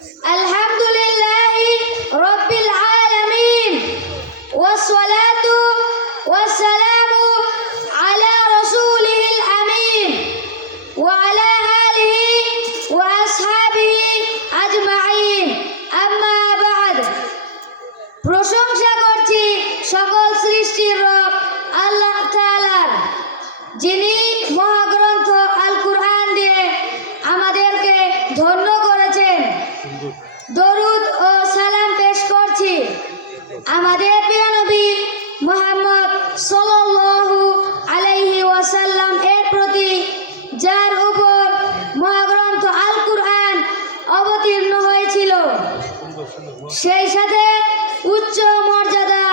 আলহামদুলিল্লাহি রাব্বিল আলামিন ওয়াসসালাতু ওয়াসসালামু আলা রাসূলিল আমিন ওয়া আলা আলিহি ওয়া আসহাবিহি আজমাইন আম্মা বা'দ। প্রশংসা করছি সকল সৃষ্টির রব আল্লাহ তাআলার, যিনি মহাগ্রন্থ আল কুরআন দিয়ে আমাদেরকে ধন্য করেছেন। দরুদ ও সালাম পেশ করছি আমাদের প্রিয় নবী মুহাম্মদ সাল্লাল্লাহু আলাইহি ওয়াসাল্লাম এর প্রতি, যার উপর মহাগ্রন্থ আল কুরআন অবতীর্ণ হয়েছিল। সেই সাথে উচ্চ মর্যাদা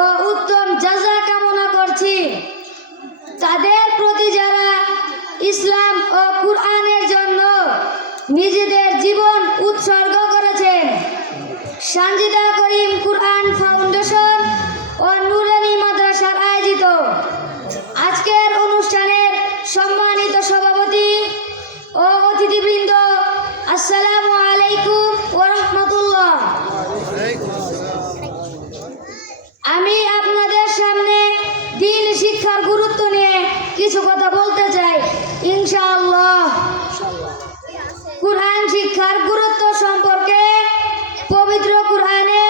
ও উত্তম জাযা কামনা করছি তাদের প্রতি যারা ইসলাম ও কুরআনের জন্য নিজেদের জীবন উৎসর্গ করেছেন। সানজিদা করিম কুরআন ফাউন্ডেশন ও নুরানি মাদ্রাসার আয়োজিত আজকের অনুষ্ঠানের সম্মানিত সভাপতি ও অতিথিবৃন্দ, আসসালামু আলাইকুম ওয়া রাহমাতুল্লাহ। আমি আপনাদের সামনে দ্বীন শিক্ষার গুরুত্ব নিয়ে কিছু কথা বলতে চাই ইনশাআল্লাহ। কুরআন শিক্ষার গুরুত্ব সম্পর্কে পবিত্র কুরআনে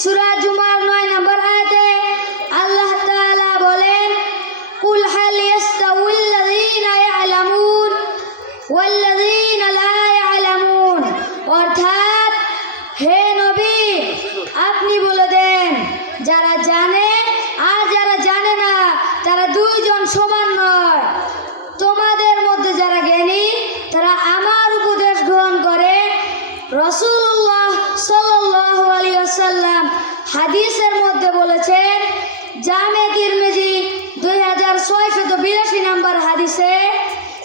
সূরা জুমার 9 নম্বর আয়াতে আল্লাহ তাআলা বলেন, কুল হাল ইয়াস্তাউল্লাযীনা ইয়ালামুন ওয়াল্লাযীনা লা ইয়ালামুন। অর্থাৎ হে নবী, আপনি বলে দেন, যারা জানে আর যারা জানে না তারা দুইজন সমান নয়। তোমাদের মধ্যে যারা জ্ঞানী তারা আমার উপদেশ গ্রহণ করে। রাসূলুল্লাহ সাল্লাল্লাহু আলাইহি ওয়াসাল্লাম হাদিসের মধ্যে বলেছেন, জামে তিরমিজি 2682 নম্বর হাদিসে,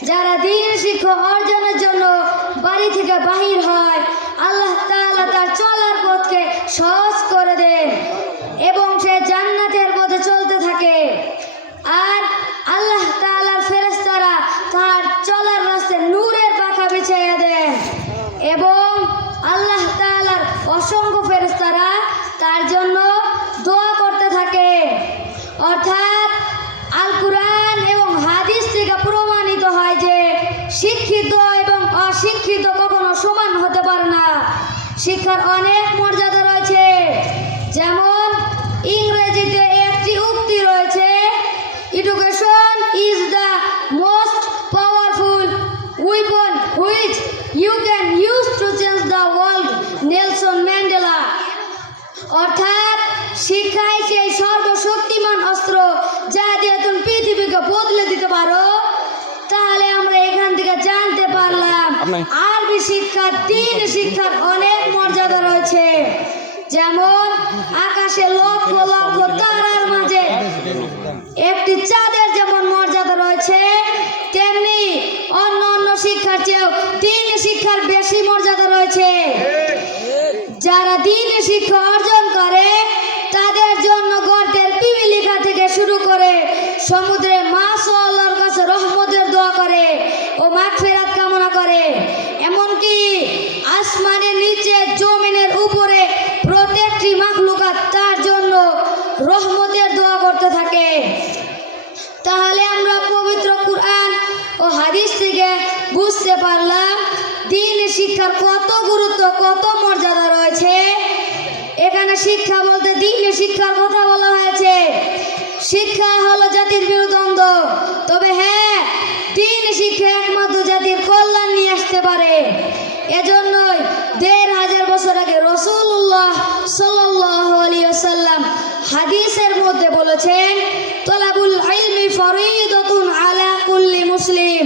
যারা দ্বীন শিক্ষা অর্জনের জন্য বাড়ি থেকে বাহির হয়, আল্লাহ তাআলা তার চলার পথকে সহজ করে দেন এবং সে জান্নাতের পথে চলতে থাকে। আর আল্লাহ তাআলার ফেরেশতারা তার চলার রাস্তায় নূরের পাখা বিছিয়ে দেন এবং আল্লাহ তাআলার অসংখ্য ফেরেশতারা তার জন্য দোয়া করতে থাকে। অর্থাৎ আল কুরআন এবং হাদিস থেকে প্রমাণিত হয় যে শিক্ষিত এবং অশিক্ষিত কখনো সমান হতে পারে না। শিক্ষার অনেক মর্যাদা রয়েছে। যেমন ইংরেজিতে একটি উক্তি রয়েছে, education is the most powerful weapon which you can use to change the world, Nelson Mandela. অর্থাৎ শিক্ষাই সেই সর্বশক্তিমান অস্ত্র যা দিয়ে তুমি পৃথিবীকে বদলে দিতে পারো। তাহলে আমরা এখান থেকে জানতে পারলাম আরবি শিক্ষার, দ্বীন শিক্ষার অনেক মর্যাদা রয়েছে। যেমন আকাশে লক্ষ লক্ষ তারার মাঝে একটি চাঁদের যেমন মর্যাদা রয়েছে, তেমনি অন্য অন্য শিক্ষার চেয়েও দ্বীন শিক্ষার বেশি মর্যাদা রয়েছে। যারা দ্বীন শিক্ষা অর্জন করে তাদের জন্য গর্তের পিপিলিকা থেকে শুরু করে সমুদ্রে মাছও আল্লাহর কাছে রহমতের দোয়া করে ও মাগফিরাত কামনা করে। এমনকি আসমানের নিচে, জমিনের উপরে প্রত্যেকটি মাখলুকাত তার জন্য রহমতের দোয়া করতে থাকে। তাহলে আমরা পবিত্র কুরআন ও হাদিস থেকে বুঝতে পারলাম দ্বীন শিক্ষার কত গুরুত্ব, কত মর্যাদা রয়েছে। এখানে শিক্ষা বলতে দ্বীন শিক্ষার কথা বলা হয়েছে। শিক্ষা হলো জাতির মেরুদণ্ড, তবে হ্যাঁ, দ্বীন শিক্ষা একমাত্র জাতির কল্যাণ নিয়ে আসতে পারে। এজন্যই ১৫০০ বছর আগে রাসূলুল্লাহ সাল্লাল্লাহু আলাইহি ওয়াসাল্লাম হাদিসের মধ্যে বলেছেন, তলাবুল ইলমি ফরিদাতুন আলা কুল্লি মুসলিম।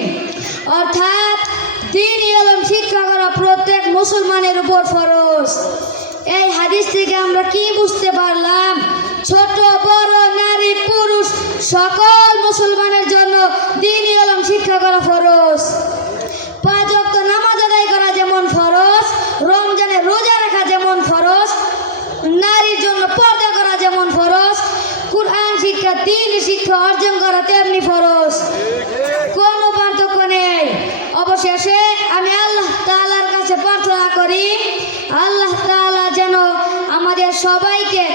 অর্থাৎ দ্বীনি ইলম শিক্ষা করা প্রত্যেক মুসলমানের উপর ফরজ। এই হাদিস থেকে আমরা কি বুঝতে পারলাম? ছোট বড়, নারী পুরুষ সকল মুসলমানের জন্য দ্বীনি ইলম শিক্ষা করা ফরজ। 5 ওয়াক্ত নামাজ আদায় করা যেমন ফরজ, রমজানে রোজা রাখা যেমন ফরজ, নারীর জন্য পর্দা করা যেমন ফরজ, কুরআন শিক্ষা, দ্বীন শিক্ষা অর্জন করা তেমনি ফরজ। কোনো পার্থক্য নেই। অবশেষে আমি আল্লাহ তাআলার কাছে প্রার্থনা করি করি আল্লাহ তাআলা যেন আমাদের সবাইকে